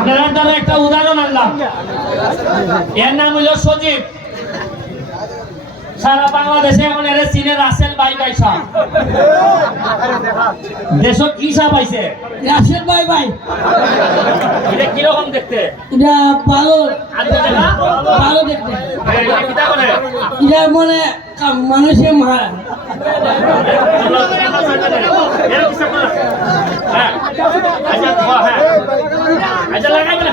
আপনারা দ্বারা একটা উদাহরণ আনলাম। এর নাম হইল সজীব। সারা বাংলাদেশে এখন এর চীনের রাসেল বাই বাই সাহ দেশ কি সাহ পাইছে রাশেদ ভাই ভাই। এটা কীরকম দেখতে? এটা ভালো? ভালো দেখতে? এটা মানে মানুষের মারা এর কিসে করে? হ্যাঁ। আচ্ছা, ও, হ্যাঁ। আচ্ছা, লাগাই দিলে পরে। আচ্ছা,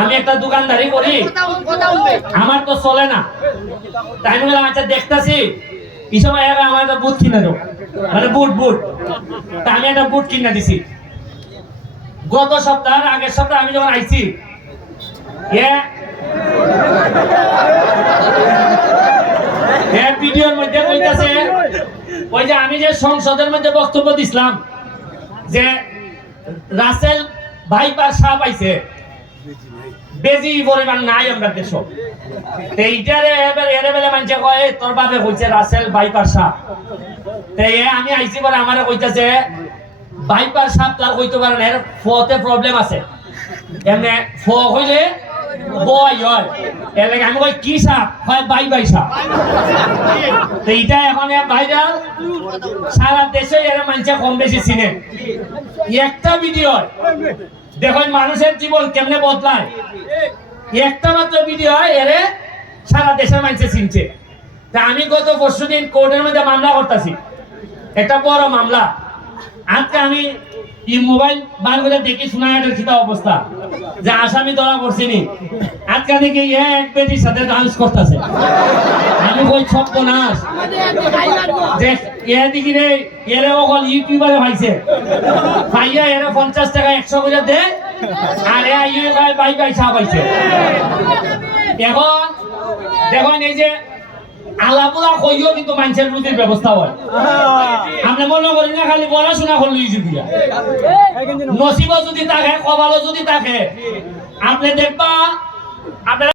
আমি একটা দোকানদারি করি। আমার তো চলে না। তাই আমি আচ্ছা দেখতাছি। সময় আমার একটা বুট কিনে দেবো। মানে বুট বুট। তা আমি একটা বুট কিনে দিছি। গত সপ্তাহ, আগের সপ্তাহে আমি যখন আইছি ভিডিওর মধ্যে কইতাছে, ওই যে আমি যে সংসদের মধ্যে বক্তব্য দিছিলাম, যে রাসেল ভাইপার সাহ পাইছে বেজি পরিমাণ নাই আমরা দেশ এইটারে এবার এরে বেলে মানছে কয়, "এই তোর বাপে কইছে রাসেল বাইপার সাপ। তে এ, আমি আইছি পরে আমারে কইতাছে বাইপার সাপ তার কইতে পারেন এর ফতে প্রবলেম আছে। এমনি ফ হইলে বয় হয়। আমি কই, কি সাপ? হয় বাই বাই সাপ। এখন ভাইরাল সারা দেশে এর মানুষে কম বেশি চিনে একটা ভিডিও দেখুন মানুষের জীবন কেমনে বদলায়। একটা মাত্র ভিডিও হয়, এরে সারা দেশের মানুষে চিনছে। তা আমি গত পরশু দিন কোর্টের মধ্যে মামলা করতেছি। একটা বড় মামলা। আজকে আমি এই মোবাইল বার করে দেখি শোনা খিতা অবস্থা। যে আসামি ধরা পড়ছিনি। আজকা এ এক পেটির সাথে ডান্স করতেছে। আমি কই সব নাচ যে এ দেখি রে, এরে অকল ইউটিউবারে পাইছে। পাইয়া এরা পঞ্চাশ টাকা একশো করে দে, আর এ ইউ বাই বাই চা পাইছে। এখন, দেখুন এই যে আলাপুলা কইও কিন্তু মানুষের রুজির ব্যবস্থা হয়। আপনি মনে করি না খালি পড়াশোনা করলে দিয়া নসিব যদি থাকে কবালও যদি থাকে আপনি দেখবা আপনার